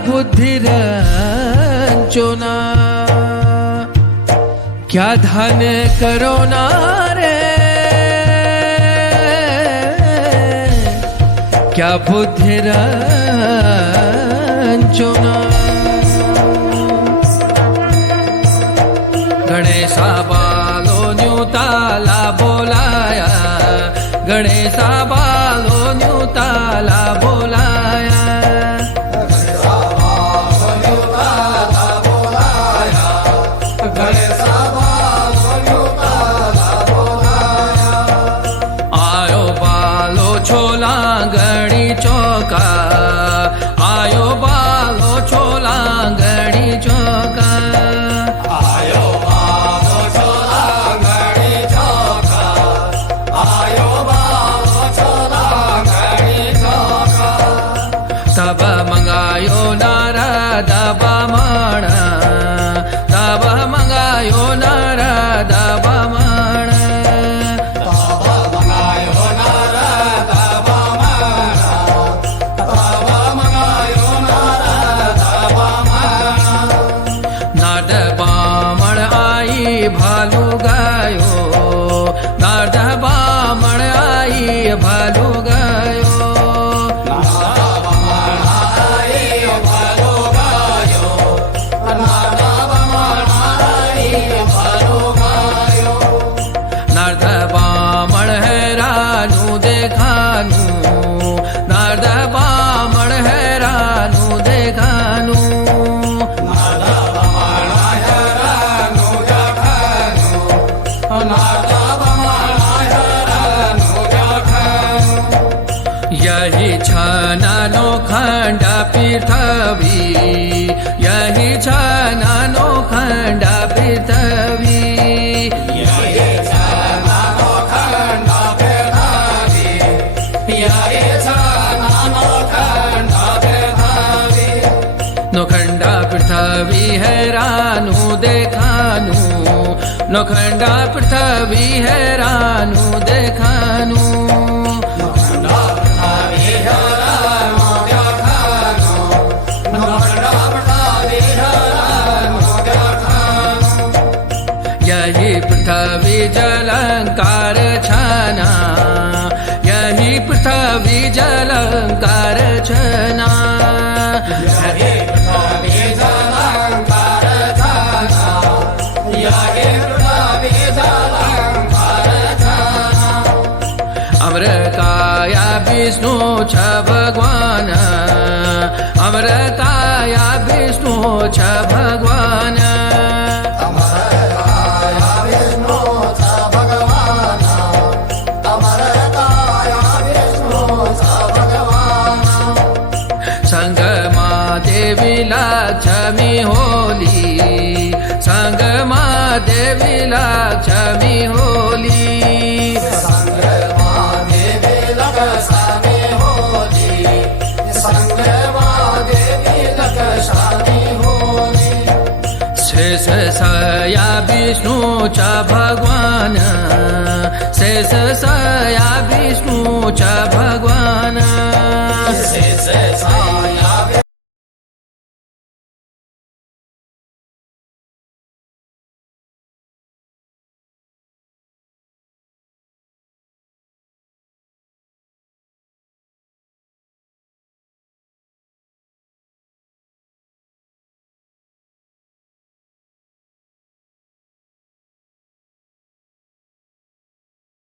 बुद्धि रंचोना क्या धन करो ना रे, क्या बुद्धि रंचोना। गणेशा बालो न्यूताला बोलाया, गणेशा बालो न्यूताला बोलाया। आयो बालो छोला गणी चौका, आयो बालो छोला गणी चौका। आयो बालो छोला गणी चौका, आयो बालो छोला गणी चौका। तब मंगायो नारद बामण, तब मंगायो नारद बामण। तब मंगायो नारद बामण, तब मंगायो नारद बामण। नारद बामण आई भालू गायो, नारद बामण आई भालू गायो। नारद बामण हैरानू देखानू, नारद बामण हैरानू देखानू। यही छानो खंड पृथ्वी, यही छानो खंड पृथ्वी। नोखंडा पृथ्वी हैरानू देखानू, नोखंडा पृथ्वी हैरानू देखानू। यही पृथ्वी जलंकार छना, यही पृथ्वी जलंकार छना। यही पृथ्वी जलंकार छना, यही पृथ्वी जलंकार छना। अमर काया विष्णु छ भगवान, अमर काया विष्णु छ भगवान। संगमा देवी लक्ष्मी होली, संगमा देवी लक्ष्मी होली। संगमा देवी लक्ष्मी होली, संगमा देवी लक्ष्मी होली। शेष सया विष्णु च भगवान, शेष सया विष्णु च भगवान। शेष सया